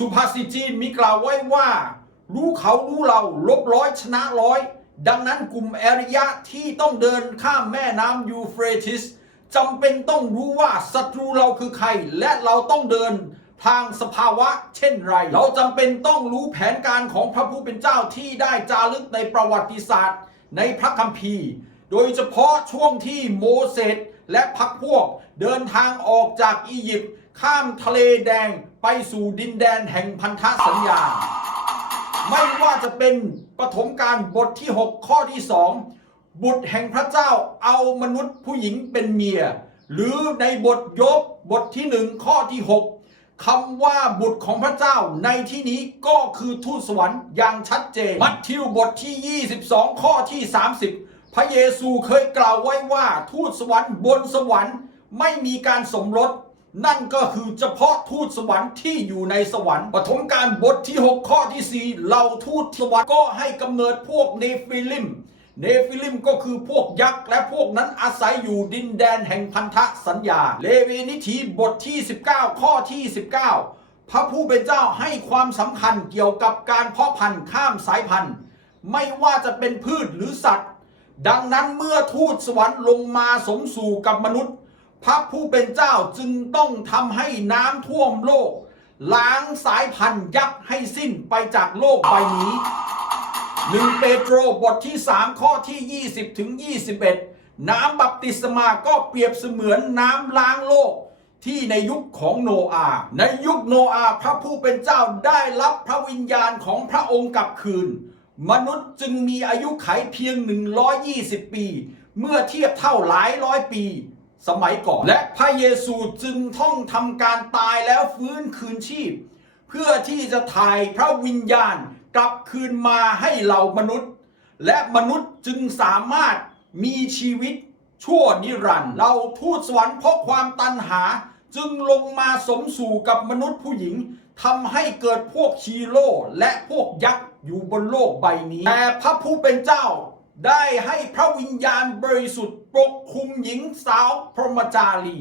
สุภาษิตจีนมีกล่าวไว้ว่า รู้เขารู้เราลบร้อยชนะร้อย ดังนั้นกลุ่มแอริยะที่ต้องเดินข้ามแม่น้ำยูเฟรติสจำเป็นต้องรู้ว่าศัตรูเราคือใคร และเราต้องเดินทางสภาวะเช่นไร เราจำเป็นต้องรู้แผนการของพระผู้เป็นเจ้าที่ได้จารึกในประวัติศาสตร์ ในพระคัมภีร์ โดยเฉพาะช่วงที่โมเสสและพรรคพวกเดินทางออกจากอียิปต์ ข้ามทะเลแดงไปสู่ดินแดนแห่งพันธสัญญา ไม่ว่าจะเป็นปฐมการบทที่ 6 ข้อที่ 2 บุตรแห่งพระเจ้าเอามนุษย์ผู้หญิงเป็นเมีย หรือในบทยบบทที่1ข้อที่ 6คำว่าบุตรของพระเจ้าในที่นี้ก็คือทูตสวรรค์อย่างชัดเจน มัทธิวบทที่ 22 ข้อที่ 30 พระเยซูเคยกล่าวไว้ว่าทูตสวรรค์บนสวรรค์ไม่มีการสมรส นั่นก็คือเฉพาะทูตสวรรค์ที่อยู่ในสวรรค์ปฐมกาลบทที่ 6 ข้อที่ 4 เหล่าทูตสวรรค์ก็ให้กำเนิดพวกเนฟิลิม เนฟิลิมก็คือพวกยักษ์และพวกนั้นอาศัยอยู่ดินแดนแห่งพันธสัญญา เลวีนิธีบทที่ 19 ข้อที่ 19 พระผู้เป็นเจ้าให้ความสำคัญเกี่ยวกับการเพาะพันธุ์ข้ามสายพันธุ์ ไม่ว่าจะเป็นพืชหรือสัตว์ ดังนั้นเมื่อทูตสวรรค์ลงมาสมสู่กับมนุษย์ พระผู้เป็นเจ้าจึงต้องทำให้น้ำท่วมโลก ล้างสายพันธุ์ยักษ์ให้สิ้นไปจากโลกใบนี้หนึ่งเปโตรบทที่ 3 ข้อที่ 20 ถึง 21 น้ำบัพติศมาก็เปรียบเสมือนน้ำล้างโลกที่ในยุคของโนอาห์ในยุคโนอาห์พระผู้เป็นเจ้าได้รับพระวิญญาณของพระองค์กลับคืน มนุษย์จึงมีอายุไขเพียง 120 ปี เมื่อเทียบเท่าหลายร้อยปี สมัยก่อน และพระเยซูจึงท่องทำการตายแล้วฟื้นคืนชีพ เพื่อที่จะถ่ายพระวิญญาณกลับคืนมาให้เหล่ามนุษย์ และมนุษย์จึงสามารถมีชีวิตชั่วนิรันดร์เราทูตสวรรค์เพราะความตันหาจึงลงมาสมสู่กับมนุษย์ผู้หญิงทำให้เกิดพวกชีโร่และพวกยักษ์อยู่บนโลกใบนี้ แต่พระผู้เป็นเจ้า ได้ให้พระวิญญาณบริสุทธิ์ปกคลุมหญิงสาวพรหมจารี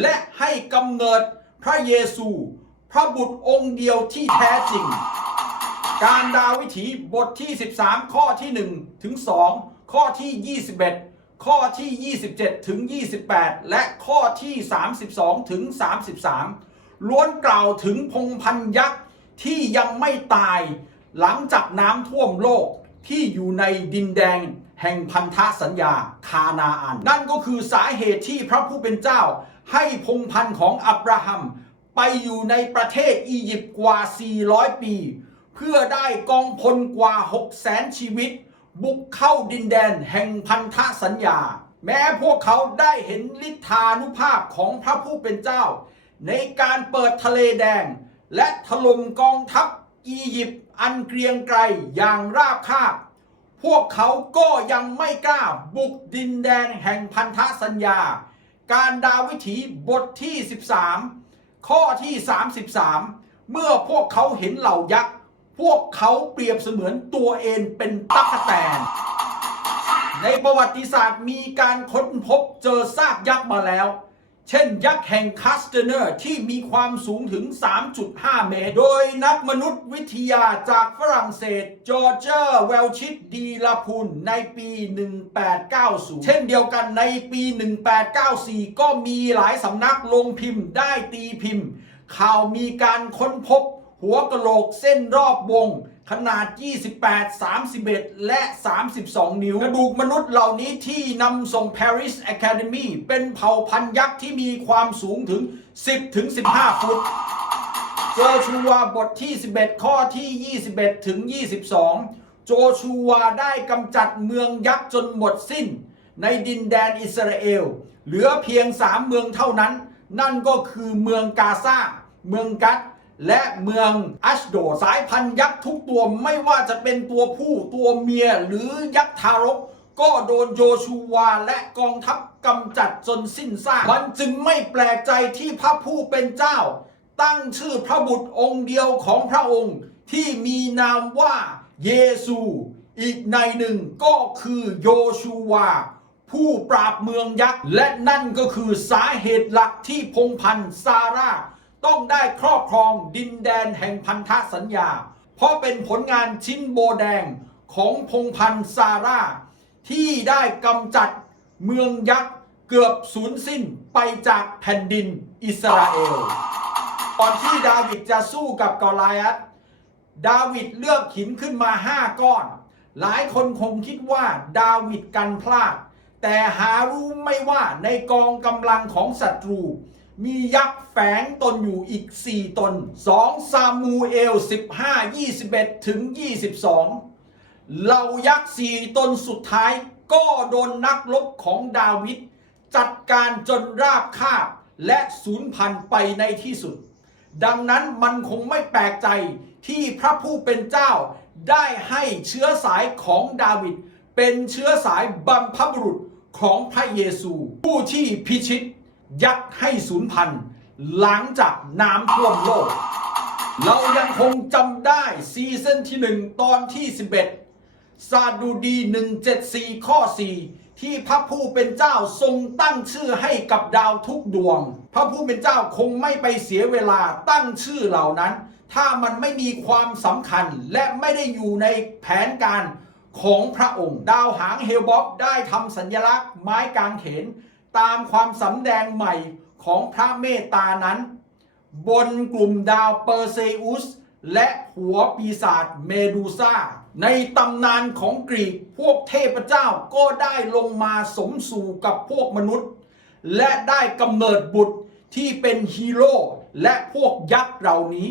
และให้กำเนิดพระเยซู พระบุตรองค์เดียวที่แท้จริง การดาวิถีบทที่ 13 ข้อที่ 1 ถึง 2 ข้อที่ 21 ข้อที่ 27 ถึง 28 และข้อที่ 32 ถึง 33 ล้วนกล่าวถึงพงพันยักษ์ที่ยังไม่ตายหลังจากน้ำท่วมโลก ที่อยู่ในดินแดงแห่งพันธสัญญาคานาอัน นั่นก็คือสาเหตุที่พระผู้เป็นเจ้า ให้พงพันธ์ของอับราฮัม ไปอยู่ในประเทศอียิปต์กว่า 400 ปี เพื่อได้กองพลกว่า6แสนชีวิต บุกเข้าดินแดนแห่งพันธสัญญา แม้พวกเขาได้เห็นฤทธานุภาพของพระผู้เป็นเจ้า ในการเปิดทะเลแดง และถล่มกองทัพอียิปต์ อันเกรียงไกรอย่างราบคาบ พวกเขาก็ยังไม่กล้าบุกดินแดนแห่งพันธสัญญา การดาวิถีบทที่ 13 ข้อที่ 33 เมื่อพวกเขาเห็นเหล่ายักษ์พวกเขาเปรียบเสมือนตัวเองเป็นตั๊กแตน ในประวัติศาสตร์มีการค้นพบเจอซากยักษ์มาแล้ว เช่นยักษ์แห่งคัสเตเนอร์ที่มีความสูงถึง 3.5 เมตร โดยนักมนุษยวิทยาจากฝรั่งเศสจอร์เจอร์เวลชิตดีลาพูนในปี 1890 เช่นเดียวกันในปี 1894 ก็มีหลายสำนักลงพิมพ์ได้ตีพิมพ์ ข่าวมีการค้นพบหัวกะโหลกเส้นรอบวงขนาด 28 31 และ 32 นิ้ว กระดูกมนุษย์เหล่านี้ที่นำส่ง Paris Academy เป็นเผ่าพันธุ์ยักษ์ที่มีความสูงถึง 10 ถึง 15 ฟุตโจชูวาบทที่ 11 ข้อที่ 21 ถึง 22 โจชูวาได้กำจัดเมืองยักษ์จนหมดสิ้น ในดินแดนอิสราเอล เหลือเพียง 3 เมืองเท่านั้น นั่นก็คือเมืองกาซา เมืองกัต และเมืองอัชโดสายพันธุ์ยักษ์ทุกตัวไม่ว่าจะเป็นตัวผู้ตัวเมียหรือยักษ์ทารก ก็โดนโยชูวาและกองทัพกำจัดจนสิ้นซากมันจึงไม่แปลกใจที่พระผู้เป็นเจ้า ตั้งชื่อพระบุตรองค์เดียวของพระองค์ที่มีนามว่าเยซู อีกในหนึ่งก็คือโยชูวาผู้ปราบเมืองยักษ์ และนั่นก็คือสาเหตุหลักที่พงพันซาร่า ต้องได้ครอบครองดินแดนแห่งพันธสัญญา เพราะเป็นผลงานชิ้นโบแดงของพงพันธ์ซาร่า ที่ได้กำจัดเมืองยักษ์เกือบสูญสิ้นไปจากแผ่นดินอิสราเอลก่อนที่ดาวิดจะสู้กับกอลิยัตดาวิดเลือกหินขึ้นมาห้าก้อน หลายคนคงคิดว่าดาวิดกันพลาด แต่หารู้ไม่ว่าในกองกำลังของศัตรู มียักษ์แฝงตนอยู่อีก 4 ตน 2 ซามูเอล 15 21 ถึง 22 เหล่ายักษ์สี่ตนสุดท้ายก็โดนนักรบของดาวิดจัดการจนราบคาบและสูญพันธุ์ไปในที่สุด ดังนั้นมันคงไม่แปลกใจที่พระผู้เป็นเจ้าได้ให้เชื้อสายของดาวิดเป็นเชื้อสายบัมพบุรุษของพระเยซู ผู้ที่พิชิต ยักษ์ให้สูญพันธุ์หลังจากน้ำท่วมโลก เรายังคงจำได้ซีซั่นที่ 1 ตอนที่ 11 ซาดูดี 174 ข้อ 4 ที่พระผู้เป็นเจ้าทรงตั้งชื่อให้กับดาวทุกดวง พระผู้เป็นเจ้าคงไม่ไปเสียเวลาตั้งชื่อเหล่านั้น ถ้ามันไม่มีความสำคัญและไม่ได้อยู่ในแผนการของพระองค์ ดาวหางเฮลบ็อบได้ทำสัญลักษณ์ไม้กางเขน ตามความสำแดงใหม่ของพระเมตตานั้น บนกลุ่มดาวเปอร์เซอุส และหัวปีศาจเมดูซาในตำนานของกรีกพวกเทพเจ้าก็ได้ลงมาสมสู่กับพวกมนุษย์ และได้กำเนิดบุตรที่เป็นฮีโร่และพวกยักษ์เหล่านี้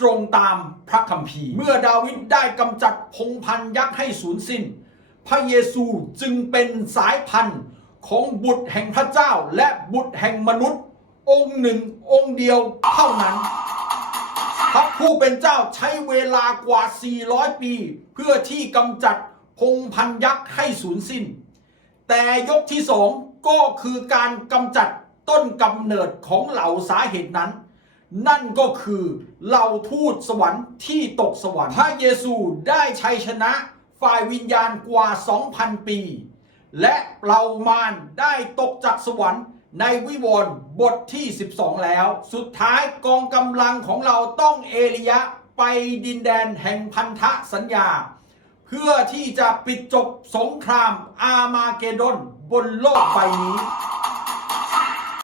ตรงตามพระคัมภีร์ เมื่อดาวิดได้กำจัดพงพันยักษ์ให้สูญสิ้น พระเยซูจึงเป็นสายพันธุ์ ของบุตรแห่งพระเจ้า และบุตรแห่งมนุษย์ องค์หนึ่งองค์เดียวเท่านั้นพระผู้เป็นเจ้าใช้เวลากว่า 400 ปี เพื่อที่กำจัดพงพันยักษ์ให้สูญสิ้น แต่ยกที่สองก็คือการกำจัดต้นกำเนิดของเหล่าสาเหตุนั้น นั่นก็คือเหล่าทูตสวรรค์ที่ตกสวรรค์พระเยซูได้ชัยชนะฝ่ายวิญญาณกว่า 2,000 ปี และเปล่ามารได้ตกจากสวรรค์ในวิวรณ์บทที่ 12 แล้ว สุดท้ายกองกำลังของเราต้องเอลียะไปดินแดนแห่งพันธสัญญา เพื่อที่จะปิดจบสงครามอามาเกดอนบนโลกใบนี้